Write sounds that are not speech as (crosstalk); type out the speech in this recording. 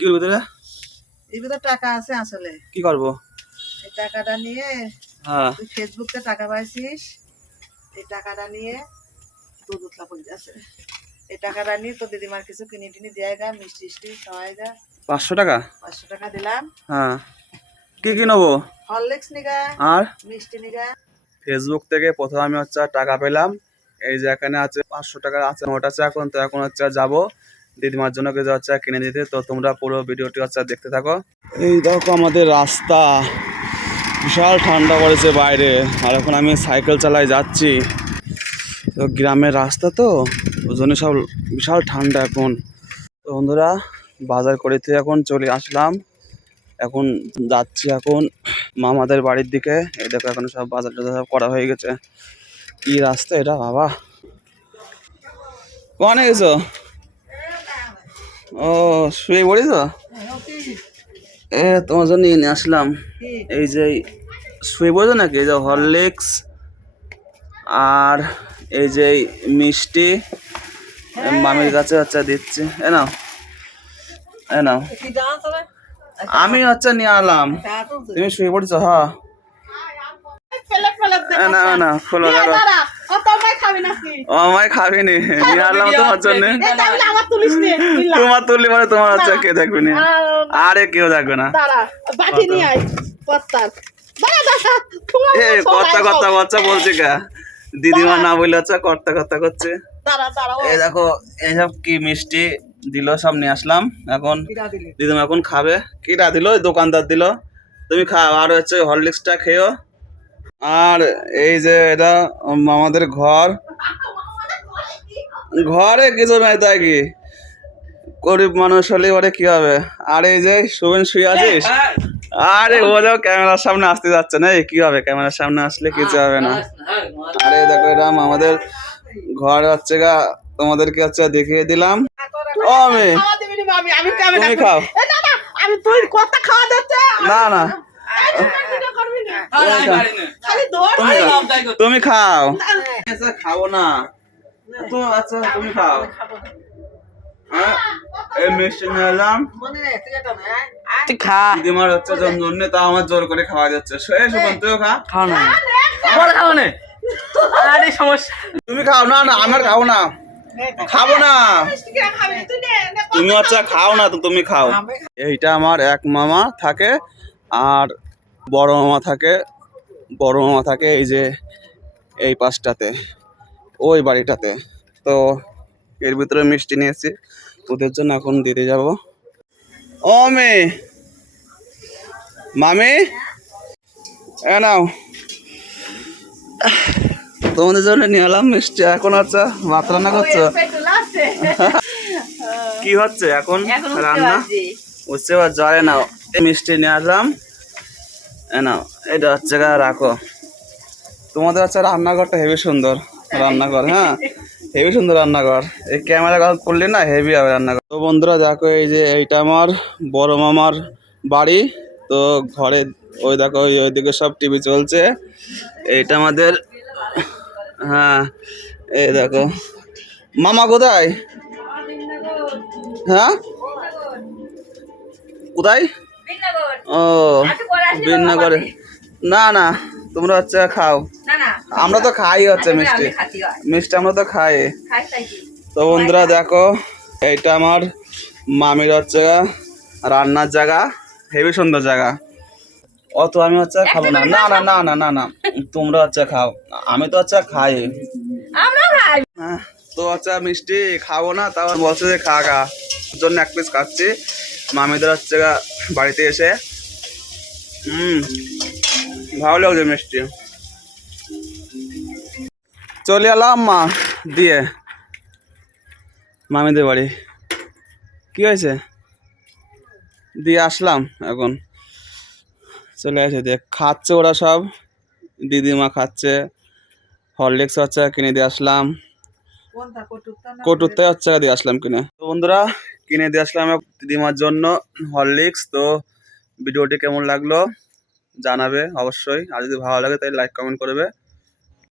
কি করব তোরা এর ভিতরে টাকা আছে আসলে। কি করব? এই টাকাটা নিয়ে হ্যাঁ। তুই ফেসবুকে টাকা পাইছিস এই টাকাটা নিয়ে দুধ উতলা পড়ে যাচ্ছে এই টাকাটা নিয়ে তোর দিদিমার কিছু কিনে টিনে দেয় গা মিষ্টি মিষ্টি খাওয়াই গা পাঁচশো টাকা? পাঁচশো টাকা দিলাম। হ্যাঁ। কি কি নেব? হরলিক্স নিগা আর? মিষ্টি নিগা। ফেসবুক থেকে প্রথমে আমি হচ্ছে টাকা পেলাম। এই যে এখানে আছে পাঁচশো টাকা আছে নোট আছে এখন তো এখন হচ্ছে যাব। দিদিমার জন্য কিছু হচ্ছে, কিনে দিতে। তো তোমরা পুরো ভিডিওটি হচ্ছে দেখতে থাকো। এই দেখো আমাদের রাস্তা। বিশাল ঠান্ডা পড়েছে বাইরে। আর এখন আমি সাইকেল চালাই যাচ্ছি। তো গ্রামের রাস্তা তো, ওই জন্য সব বিশাল ঠান্ডা এখন। তো বন্ধুরা, বাজার করেতে এখন চলে আসলাম। এখন যাচ্ছি এখন মামাদের বাড়ির দিকে। এই দেখো এখন সব বাজার টাজার সব করা হয়ে গেছে। কি রাস্তা এটা বাবা? কনে গেছো ও শুয়ে পড়েছ এ, তোমার জন্য নিয়ে আসলাম। এই যে শুয়ে পড়েছো নাকি? এই যে হরলিক্স আর এই যে মিষ্টি। মামির কাছে হচ্ছে দিচ্ছি। এ, নাও। এ, নাও। আমি হচ্ছে নিয়ে আলাম তুমি শুয়ে পড়েছো হ্যাঁ। না না খোলো খাবি আমায় খাবিনি। নিয়ে আনলাম তোমার জন্য। নে। (laughs) তোমার তুললি মানে তোমার হচ্ছে কে দেখবে না। আরে কেউ দেখবে না। বাটি নিয়ে আয় দাঁড়া এ কর্তা কর্তা বাচ্চা বলছে কা দিদিমা না বললে হচ্ছে কর্তা কর্তা করছে। এই দেখো এইসব কি মিষ্টি দিল সব নিয়ে আসলাম। এখন দিদিমা এখন খাবে। কিটা দিল? দোকানদার দিল। তুমি খাও আর হচ্ছে হরলিক্সটা খেয়েও। আর এই যে এটা আমাদের ঘর। ঘরে কিছু নাই তাই কি? গরিব মানুষ হলে ওরে কি হবে? আর এই যে শুভেন শুয়ে আছিস? আরে ও যাও ক্যামেরার সামনে আসতে যাচ্ছে না এই কি হবে? ক্যামেরার সামনে আসলে কিছু হবে না। আরে দেখো এরকম আমাদের ঘর হচ্ছে গা তোমাদেরকে হচ্ছে দেখিয়ে দিলাম। ও আমি। তুমি খাও। না না আমি তুই কত খাওয়া দিচ্ছে না না। তুমি খাও। তুমি খাও। আচ্ছা, খাব না। তো আচ্ছা তুমি খাও। এই মিষ্টি নিয়ে এলাম। নেই তুই এটা না খা। দিদিমার হচ্ছে জন্য আমার জোর করে খাওয়া যাচ্ছে। তুইও খা। খাও না। বল খাও না। আরে সমস্যা। তুমি খাও না না আমার খাও না। খাব না। তুমি হচ্ছে খাও না তো তুমি খাও। এইটা আমার এক মামা থাকে আর বড় মামা থাকে। বড় মামা থাকে এই যে এই পাশটাতে ওই বাড়িটাতে। তো এর ভিতরে মিষ্টি নিয়েছি ওদের জন্য এখন দিতে যাব। ও মে মামি এ নাও। তোমাদের জন্য নিয়ে এলাম মিষ্টি এখন হচ্ছে ভাত রান্না করছ? কি হচ্ছে এখন রান্না? উঠছে বা জলে নাও মিষ্টি নিয়ে আসলাম। নাও এটা হচ্ছে গা রাখো। তোমাদের হচ্ছে রান্নাঘরটা হেভি সুন্দর রান্নাঘর হ্যাঁ? হেভি সুন্দর রান্নাঘর। এই ক্যামেরা করলে না হেভি হবে রান্নাঘর। তো বন্ধুরা দেখো এই যে এইটা আমার বড় মামার বাড়ি। তো ঘরে ওই দেখো ওই ওইদিকে সব টিভি চলছে। এইটা আমাদের হ্যাঁ এই দেখো। মামা কোথায়? হ্যাঁ? কোথায়? ও। বিন্নগরে না না তোমরা হচ্ছে খাও। আমরা তো খাই হচ্ছে মিষ্টি। মিষ্টি আমরা তো খাই। তো বন্ধুরা দেখো এইটা আমার মামির হচ্ছে রান্নার জায়গা। হেভি সুন্দর জায়গা। অত আমি হচ্ছে খাব না। না না না না না না। তোমরা হচ্ছে খাও। আমি তো হচ্ছে খাই। হ্যাঁ, তো হচ্ছে মিষ্টি খাব না তাও বলছে যে খা খা। জন্য এক পিস খাচ্ছি। মামিদের হচ্ছে বাড়িতে এসে হুম ভালো লাগছে মিষ্টি। চলে এলাম মা দিয়ে। মামিদের বাড়ি। কি হয়েছে? দিয়ে আসলাম এখন। চলে আসে দিয়ে খাচ্ছে ওরা সব। দিদিমা খাচ্ছে হরলিক্স হচ্ছে কিনে দিয়ে আসলাম। কটুরতে হচ্ছে দিয়ে আসলাম কিনে। তো বন্ধুরা কিনে দিয়ে আসলাম দিদিমার জন্য হরলিক্স। তো ভিডিওটি কেমন লাগল জানাবে অবশ্যই। আর যদি ভালো লাগে তাহলে লাইক কমেন্ট করবে।